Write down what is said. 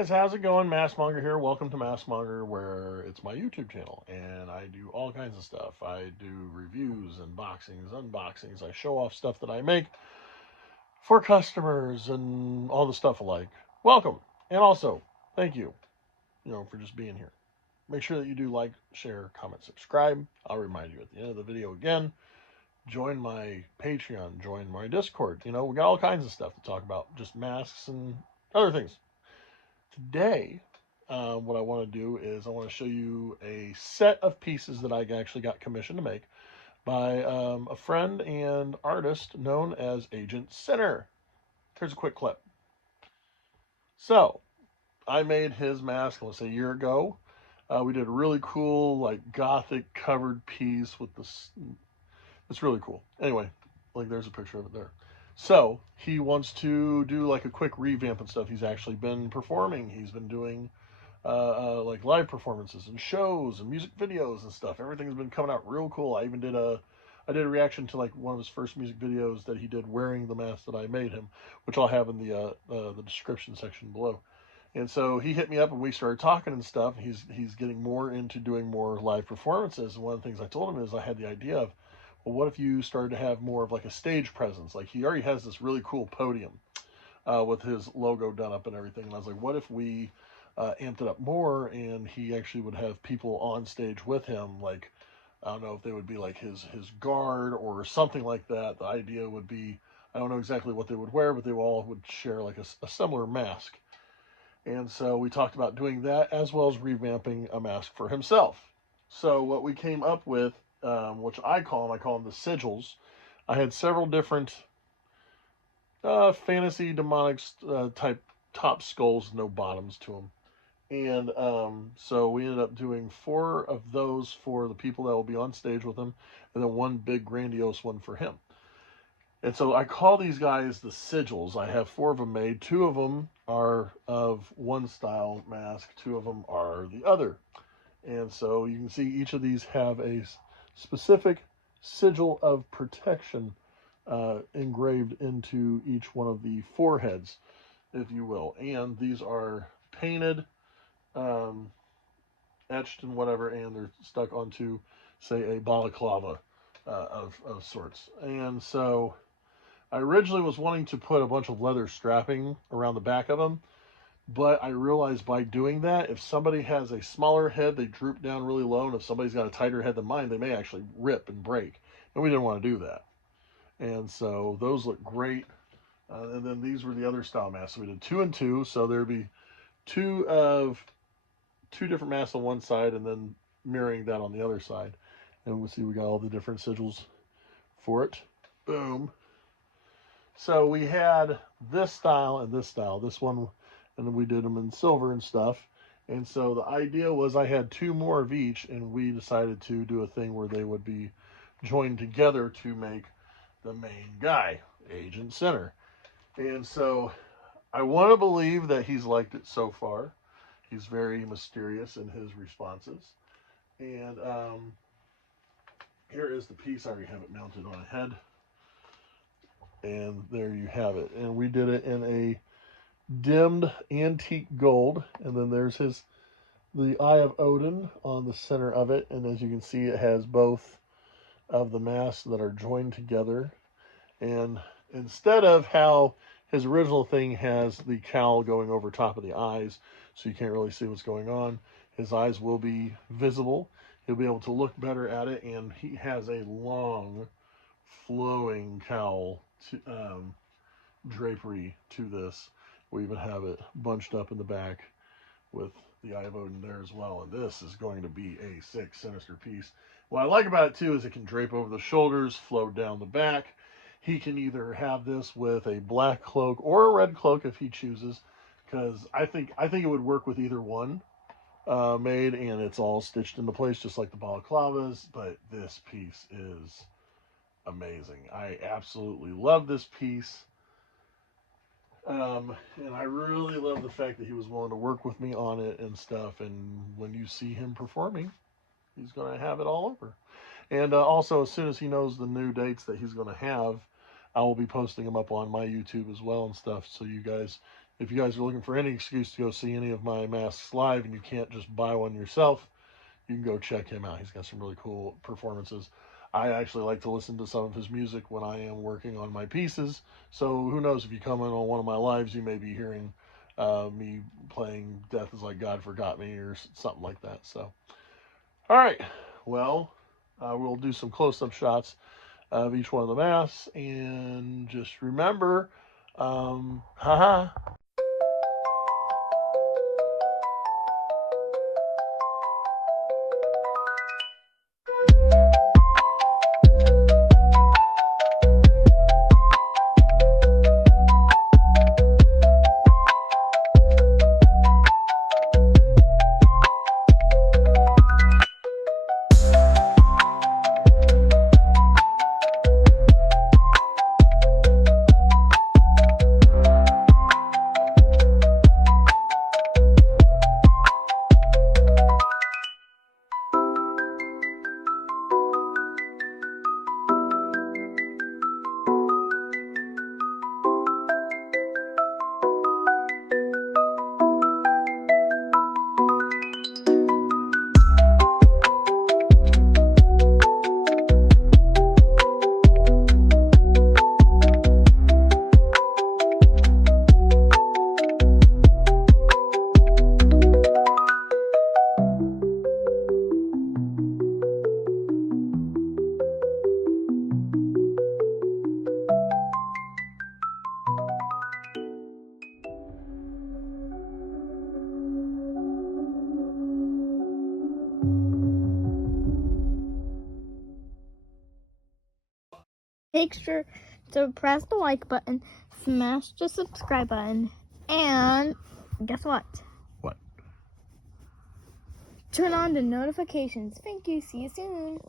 guys, how's it going? MaskMonger here. Welcome to MaskMonger, where it's my YouTube channel, and I do all kinds of stuff. I do reviews, unboxings, unboxings. I show off stuff that I make for customers and all the stuff alike. Welcome, and also thank you, for just being here. Make sure that you do like, share, comment, subscribe. I'll remind you at the end of the video again. Join my Patreon, join my Discord. We got all kinds of stuff to talk about, just masks and other things. Today, what I want to do is I want to show you a set of pieces that I actually got commissioned to make by a friend and artist known as Agent Synner. Here's a quick clip. So, I made his mask, let's say a year ago. We did a really cool, like, gothic covered piece with this. It's really cool. Anyway, like, there's a picture of it there. So he wants to do like a quick revamp and stuff. He's actually been performing. He's been doing like live performances and shows and music videos and stuff. Everything's been coming out real cool. I even did a reaction to like one of his first music videos that he did wearing the mask that I made him, which I'll have in the description section below. And so he hit me up and we started talking and stuff. He's getting more into doing more live performances. And one of the things I told him is I had the idea of, well, what if you started to have more of like a stage presence? Like he already has this really cool podium with his logo done up and everything. And I was like, what if we amped it up more and he actually would have people on stage with him? Like, I don't know if they would be like his guard or something like that. The idea would be, I don't know exactly what they would wear, but they all would share like a similar mask. And so we talked about doing that as well as revamping a mask for himself. So what we came up with, which I call them the sigils. I had several different fantasy demonic type top skulls, no bottoms to them. And so we ended up doing 4 of those for the people that will be on stage with him, and then one big grandiose one for him. And so I call these guys the sigils. I have 4 of them made. 2 of them are of one style mask. 2 of them are the other. And so you can see each of these have a specific sigil of protection engraved into each one of the foreheads, if you will. And these are painted, etched and whatever, and they're stuck onto, say, a balaclava of sorts. And so I originally was wanting to put a bunch of leather strapping around the back of them, but I realized by doing that, if somebody has a smaller head, they droop down really low, and if somebody's got a tighter head than mine, they may actually rip and break. And we didn't want to do that. And so those look great. And then these were the other style masks. So we did 2 and 2, so there'd be 2 different masks on one side, and then mirroring that on the other side. And we'll see we got all the different sigils for it. Boom. So we had this style and this style. This one, and then we did them in silver and stuff. And so the idea was I had 2 more of each, and we decided to do a thing where they would be joined together to make the main guy, Agent Synner. And so I want to believe that he's liked it so far. He's very mysterious in his responses. And here is the piece. I already have it mounted on a head. And there you have it. And we did it in a dimmed antique gold, and then there's the Eye of Odin on the center of it, and as you can see, it has both of the masks that are joined together. And instead of how his original thing has the cowl going over top of the eyes, so you can't really see what's going on, his eyes will be visible. He'll be able to look better at it, and he has a long, flowing cowl drapery to this. We even have it bunched up in the back with the Eye of Odin there as well. And this is going to be a sick, sinister piece. What I like about it too is it can drape over the shoulders, flow down the back. He can either have this with a black cloak or a red cloak if he chooses, because I think it would work with either one made, and it's all stitched into place just like the balaclavas. But this piece is amazing. I absolutely love this piece. And I really love the fact that he was willing to work with me on it and stuff. And when you see him performing, he's going to have it all over. And also, as soon as he knows the new dates that he's going to have, I will be posting them up on my YouTube as well and stuff. So you guys, if you guys are looking for any excuse to go see any of my masks live and you can't just buy one yourself, you can go check him out. He's got some really cool performances. I actually like to listen to some of his music when I am working on my pieces. So who knows, if you come in on one of my lives, you may be hearing me playing Death is Like God Forgot Me or something like that. So, all right. Well, we'll do some close-up shots of each one of the masks. And just remember, haha. Make sure to press the like button, smash the subscribe button, and guess what? What? Turn on the notifications. Thank you. See you soon.